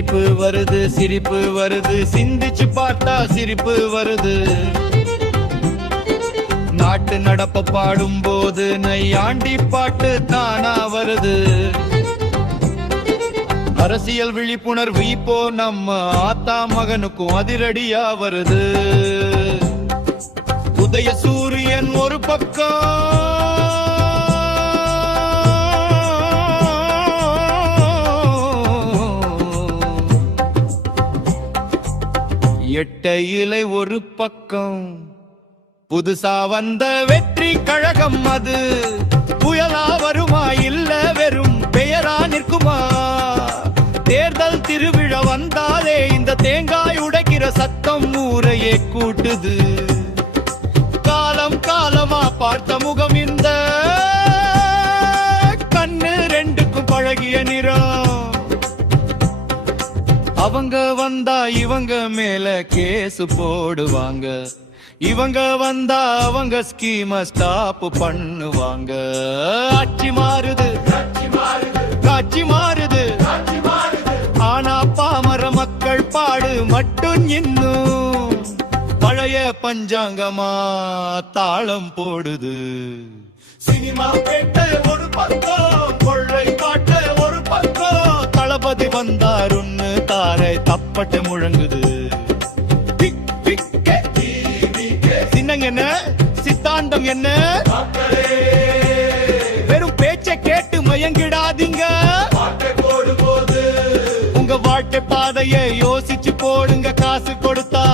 சிரிப்பு வருது சிரிப்பு வருது, சிந்திச்சு பார்த்தா சிரிப்பு வருது. நாட்டு நடப்ப பாடும் போது நையாண்டி பாட்டு தானா வருது. அரசியல் விழிப்புணர்வு இப்போ நம்ம ஆத்தா மகனுக்கும் அதிரடியா வருது. உதய சூரியன் ஒரு பக்கம், எட்ட இலை ஒரு பக்கம், புதுசா வந்த வெற்றி கழகம் அது புயலா வருமா இல்ல வெறும் பெயரா நிற்குமா? தேர்தல் திருவிழா வந்தாலே இந்த தேங்காய் உடைக்கிற சத்தம் ஊரையே கூட்டுது. காலம் காலமா பார்த்த முகம் இந்த கண்ணு ரெண்டுக்கும் பழகிய நிறம். அவங்க வந்தா இவங்க மேல கேசு போடுவாங்க, இவங்க வந்தா அவங்க ஸ்கீம ஸ்டாப் பண்ணுவாங்க. ஆட்சி மாறுது காட்சி மாறுது, ஆனா பாமர மக்கள் பாடு மட்டும் இன்னும் பழைய பஞ்சாங்கமா தாளம் போடுது. சினிமா பேட்டை ஒரு பக்கம், கொள்ளை பாட்டு ஒரு பக்கம், தளபதி வந்தாருன்னு தாரை தப்பட்டு முழங்குது. சின்னங்க என்ன சித்தாந்தம் என்ன, வெறும் பேச்சை கேட்டு மயங்கிடாதீங்க. உங்க வாழ்க்கை பாதையை யோசிச்சு போடுங்க, காசு கொடுத்தா